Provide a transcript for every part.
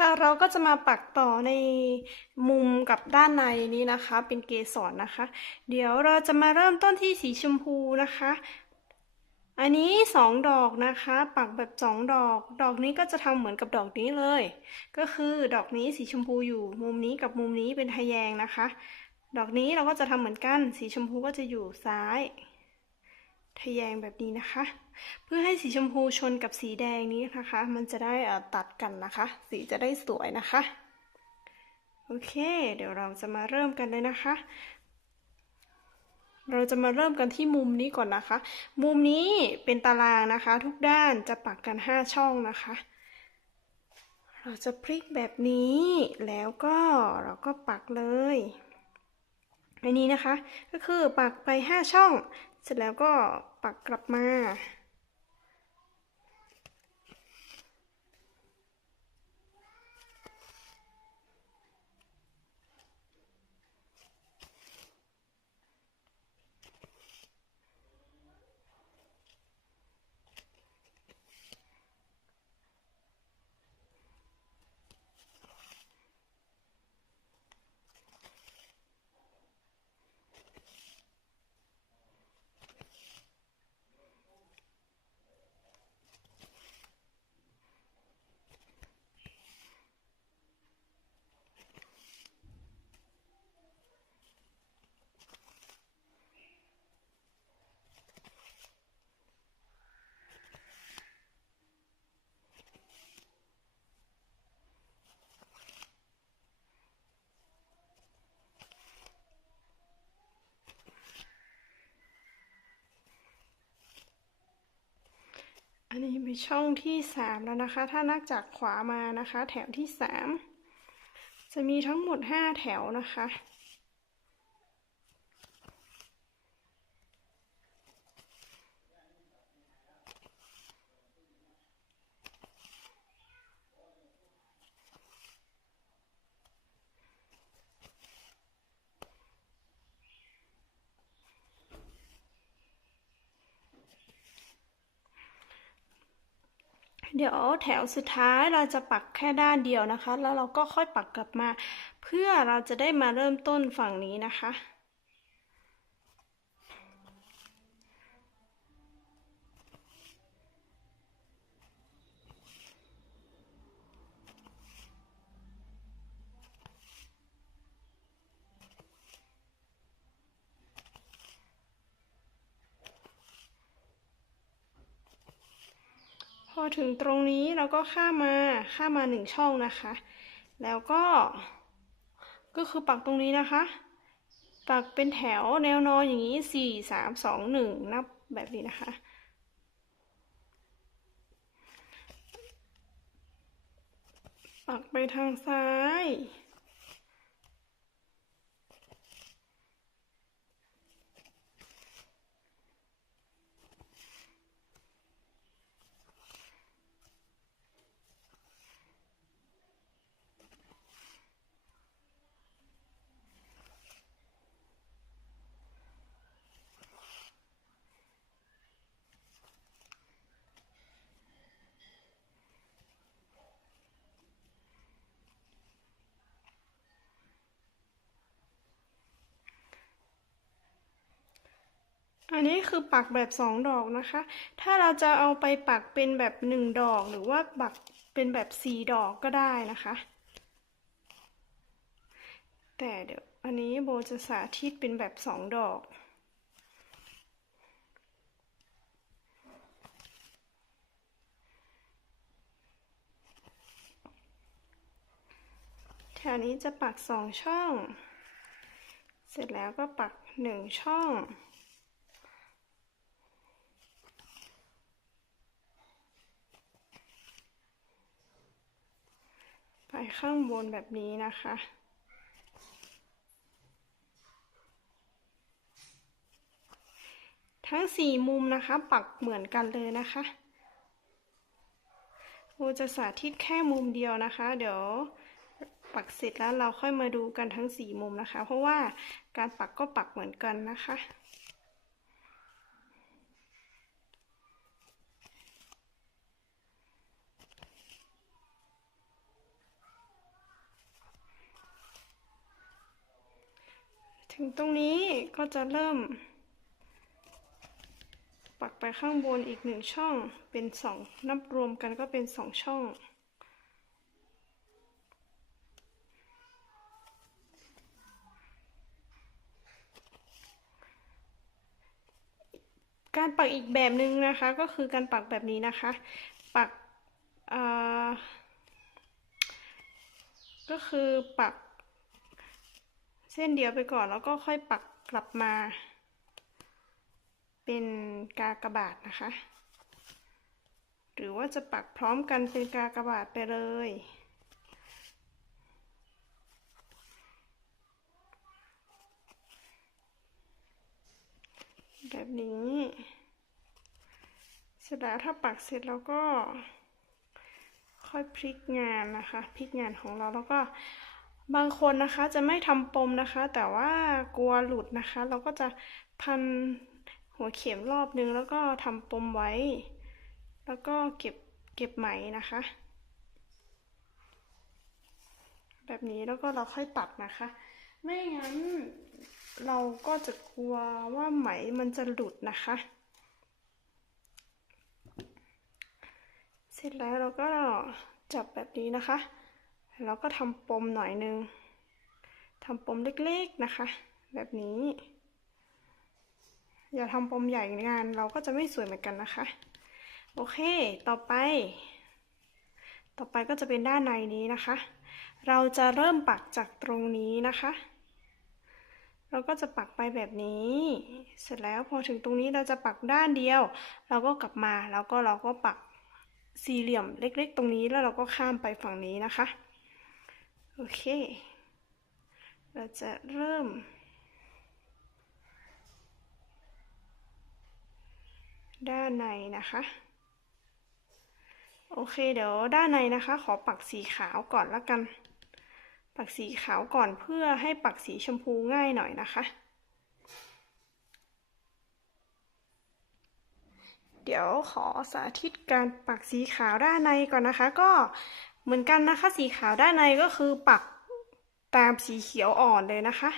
ค่ะเราก็จะมาปักต่อในมุมกับด้านในนี้นะคะเป็นเกสรนะคะเดี๋ยวเราจะมาเริ่มต้นที่สีชมพูนะคะอันนี้2 ดอกนะคะปักแบบ2 ดอกดอกนี้ก็จะทำเหมือนกับดอกนี้เลยก็คือดอกนี้สีชมพูอยู่มุมนี้กับมุมนี้เป็นทะแยงนะคะดอกนี้เราก็จะทำเหมือนกันสีชมพูก็จะอยู่ซ้ายทะแยงแบบนี้นะคะเพื่อให้สีชมพูชนกับสีแดงนี้นะคะมันจะได้ตัดกันนะคะสีจะได้สวยนะคะโอเคเดี๋ยวเราจะมาเริ่มกันเลยนะคะเราจะมาเริ่มกันที่มุมนี้ก่อนนะคะมุมนี้เป็นตารางนะคะทุกด้านจะปักกัน5 ช่องนะคะเราจะพลิกแบบนี้แล้วก็เราก็ปักเลยอันนี้นะคะก็คือปักไป5 ช่องเสร็จแล้วก็ปักกลับมาอันนี้เป็นช่องที่3แล้วนะคะถ้านับจากขวามานะคะแถวที่3จะมีทั้งหมด5 แถวนะคะเดี๋ยวแถวสุดท้ายเราจะปักแค่ด้านเดียวนะคะแล้วเราก็ค่อยปักกลับมาเพื่อเราจะได้มาเริ่มต้นฝั่งนี้นะคะพอถึงตรงนี้เราก็ข้ามมา1 ช่องนะคะแล้วก็คือปักตรงนี้นะคะปักเป็นแถวแนวนอนอย่างนี้4 3 2 1นับแบบนี้นะคะปักไปทางซ้ายอันนี้คือปักแบบ2 ดอกนะคะถ้าเราจะเอาไปปักเป็นแบบ1 ดอกหรือว่าปักเป็นแบบ4 ดอกก็ได้นะคะแต่เดี๋ยวอันนี้โบจะสาธิตเป็นแบบ2 ดอกแถวนี้จะปัก2 ช่องเสร็จแล้วก็ปัก1 ช่องไปข้างบนแบบนี้นะคะทั้ง4 มุมนะคะปักเหมือนกันเลยนะคะโบจะสาธิตแค่มุมเดียวนะคะเดี๋ยวปักเสร็จแล้วเราค่อยมาดูกันทั้ง4 มุมนะคะเพราะว่าการปักก็ปักเหมือนกันนะคะ ถึงตรงนี้ก็จะเริ่มปักไปข้างบนอีก1ช่องเป็น2นับรวมกันก็เป็น2ช่องการปักอีกแบบหนึ่งนะคะก็คือการปักแบบนี้นะคะปักก็คือปักเส้นเดียวไปก่อนแล้วก็ค่อยปักกลับมาเป็นกากบาทนะคะหรือว่าจะปักพร้อมกันเป็นกากบาทไปเลยแบบนี้เสร็จแล้วถ้าปักเสร็จแล้วก็ค่อยพลิกงานนะคะพลิกงานของเราแล้วก็บางคนนะคะจะไม่ทำปมนะคะแต่ว่ากลัวหลุดนะคะเราก็จะพันหัวเข็มรอบนึงแล้วก็ทำปมไว้แล้วก็เก็บไหมนะคะแบบนี้แล้วก็เราค่อยตัดนะคะไม่งั้นเราก็จะกลัวว่าไหมมันจะหลุดนะคะเสร็จแล้วเราก็จับแบบนี้นะคะแล้วก็ทำปมหน่อยนึงทำปมเล็กๆนะคะแบบนี้อย่าทำปมใหญ่งานเราก็จะไม่สวยเหมือนกันนะคะโอเคต่อไปก็จะเป็นด้านในนี้นะคะเราจะเริ่มปักจากตรงนี้นะคะเราก็จะปักไปแบบนี้เสร็จแล้วพอถึงตรงนี้เราจะปักด้านเดียวเราก็กลับมาแล้วก็เราก็ปักสี่เหลี่ยมเล็กๆตรงนี้แล้วเราก็ข้ามไปฝั่งนี้นะคะโอเคเราจะเริ่มด้านในนะคะโอเคเดี๋ยวด้านในนะคะขอปักสีขาวก่อนละกันปักสีขาวก่อนเพื่อให้ปักสีชมพูง่ายหน่อยนะคะเดี๋ยวขอสาธิตการปักสีขาวด้านในก่อนนะคะก็เหมือนกันนะคะสีขาวด้านในก็คือปักตามสีเขียวอ่อนเลยนะคะ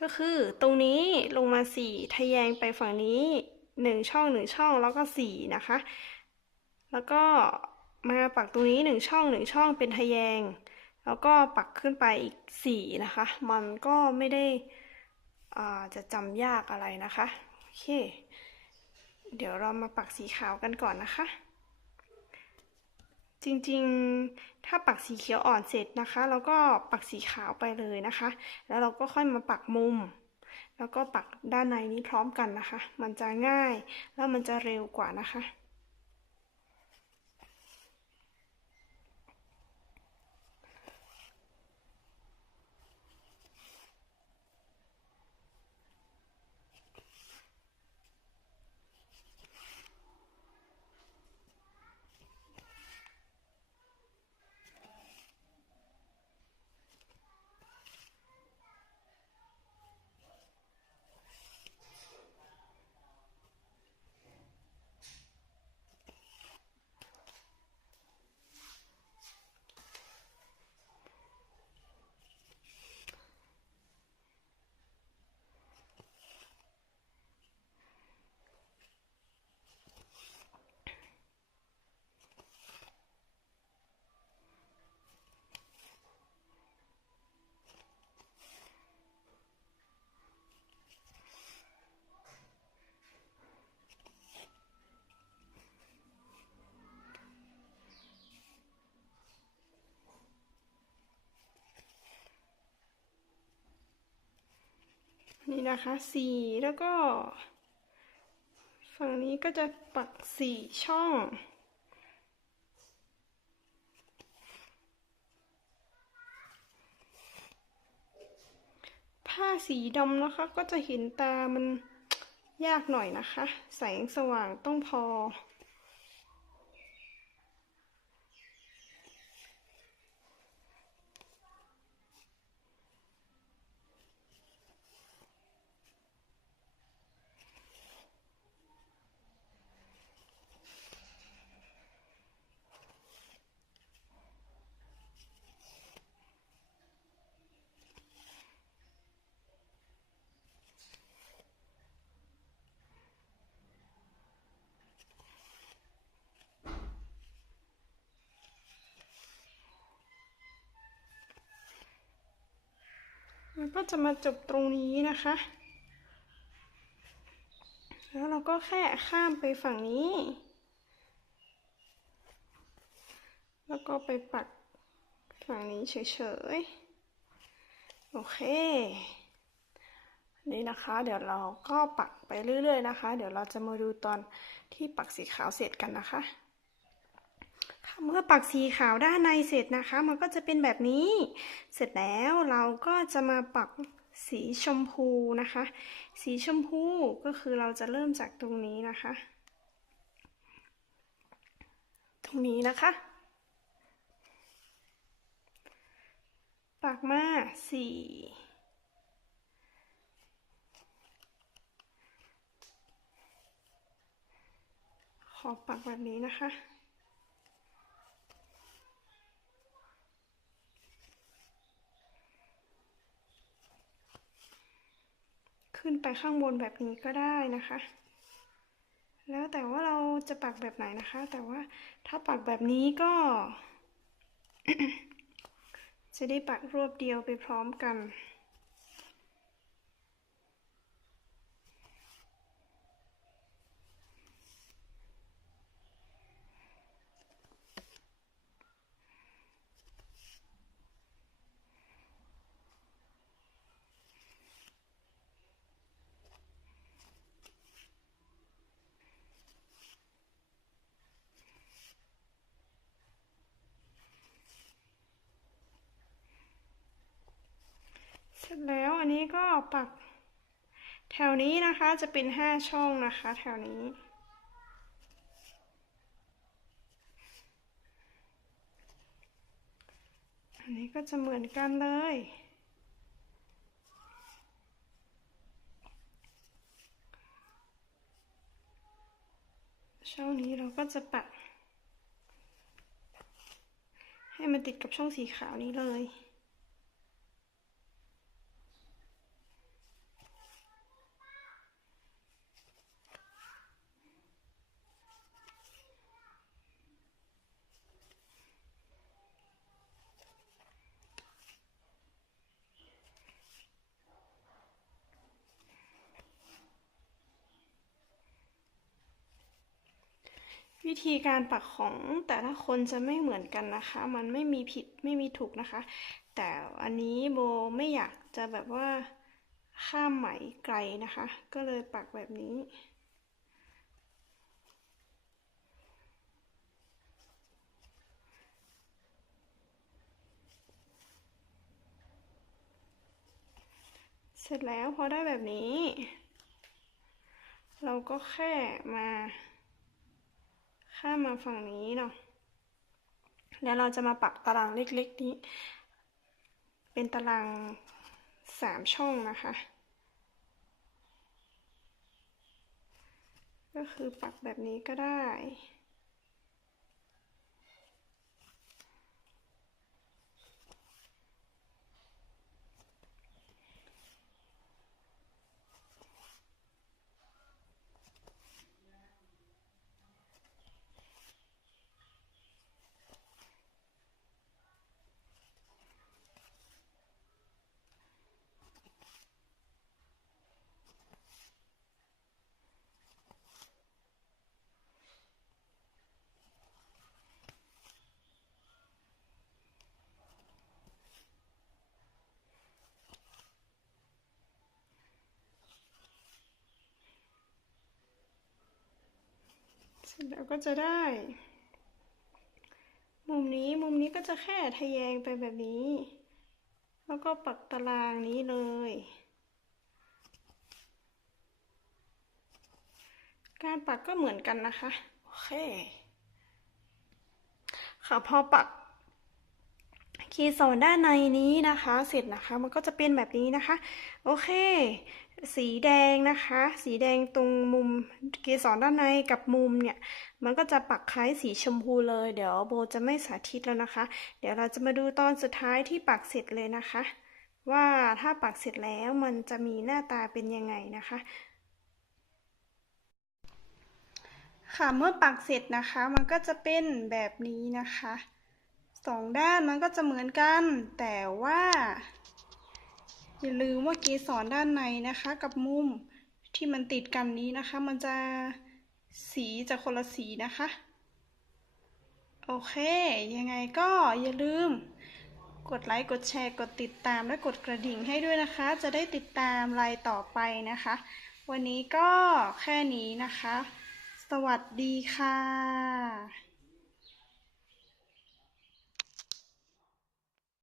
ก็คือตรงนี้ลงมา4ทะแยงไปฝั่งนี้1ช่อง1ช่องแล้วก็4นะคะแล้วก็มาปักตรงนี้1ช่อง1ช่องเป็นทะแยงแล้วก็ปักขึ้นไปอีก4นะคะมันก็ไม่ได้จะจำยากอะไรนะคะโอเคเดี๋ยวเรามาปักสีขาวกันก่อนนะคะจริงๆถ้าปักสีเขียวอ่อนเสร็จนะคะเราก็ปักสีขาวไปเลยนะคะแล้วเราก็ค่อยมาปักมุมแล้วก็ปักด้านในนี้พร้อมกันนะคะมันจะง่ายแล้วมันจะเร็วกว่านะคะนี่นะคะ4แล้วก็ฝั่งนี้ก็จะปัก4ช่องผ้าสีดำนะคะก็จะเห็นตามันยากหน่อยนะคะแสงสว่างต้องพอ มันก็จะมาจบตรงนี้นะคะ แล้วเราก็แค่ข้ามไปฝั่งนี้ แล้วก็ไปปักฝั่งนี้เฉยๆโอเคนี่นะคะเดี๋ยวเราก็ปักไปเรื่อยๆนะคะเดี๋ยวเราจะมาดูตอนที่ปักสีขาวเสร็จกันนะคะเมื่อปักสีขาวด้านในเสร็จนะคะมันก็จะเป็นแบบนี้เสร็จแล้วเราก็จะมาปักสีชมพูนะคะสีชมพูก็คือเราจะเริ่มจากตรงนี้นะคะตรงนี้นะคะปักมา4ขอปักแบบนี้นะคะขึ้นไปข้างบนแบบนี้ก็ได้นะคะแล้วแต่ว่าเราจะปักแบบไหนนะคะแต่ว่าถ้าปักแบบนี้ก็ จะได้ปักรวบเดียวไปพร้อมกันเสร็จแล้วอันนี้ก็ปักแถวนี้นะคะจะเป็น5ช่องนะคะแถวนี้อันนี้ก็จะเหมือนกันเลยช่องนี้เราก็จะปักให้มันติดกับช่องสีขาวนี้เลยวิธีการปักของแต่ละคนจะไม่เหมือนกันนะคะมันไม่มีผิดไม่มีถูกนะคะแต่อันนี้โบไม่อยากจะแบบว่าข้ามไหมไกลนะคะก็เลยปักแบบนี้เสร็จแล้วพอได้แบบนี้เราก็แค่มาข้ามมาฝั่งนี้เนาะแล้วเราจะมาปักตารางเล็กๆนี้เป็นตาราง3ช่องนะคะก็คือปักแบบนี้ก็ได้เสร็จแล้วก็จะได้มุมนี้ก็จะแค่ทะแยงไปแบบนี้แล้วก็ปักตารางนี้เลยการปักก็เหมือนกันนะคะโอเคค่ะพอปักเกสรด้านในนี้นะคะเสร็จนะคะมันก็จะเป็นแบบนี้นะคะโอเคสีแดงนะคะสีแดงตรงมุมเกสรด้านในกับมุมเนี่ยมันก็จะปักคล้ายสีชมพูเลยเดี๋ยวโบจะไม่สาธิตแล้วนะคะเดี๋ยวเราจะมาดูตอนสุดท้ายที่ปักเสร็จเลยนะคะว่าถ้าปักเสร็จแล้วมันจะมีหน้าตาเป็นยังไงนะคะค่ะเมื่อปักเสร็จนะคะมันก็จะเป็นแบบนี้นะคะ2 ด้านมันก็จะเหมือนกันแต่ว่า อย่าลืมว่าเกสรด้านในนะคะกับมุมที่มันติดกันนี้นะคะมันจะสีจะคนละสีนะคะโอเคยังไงก็อย่าลืมกดไลค์กดแชร์กดติดตามและกดกระดิ่งให้ด้วยนะคะจะได้ติดตามรายต่อไปนะคะวันนี้ก็แค่นี้นะคะสวัสดีค่ะ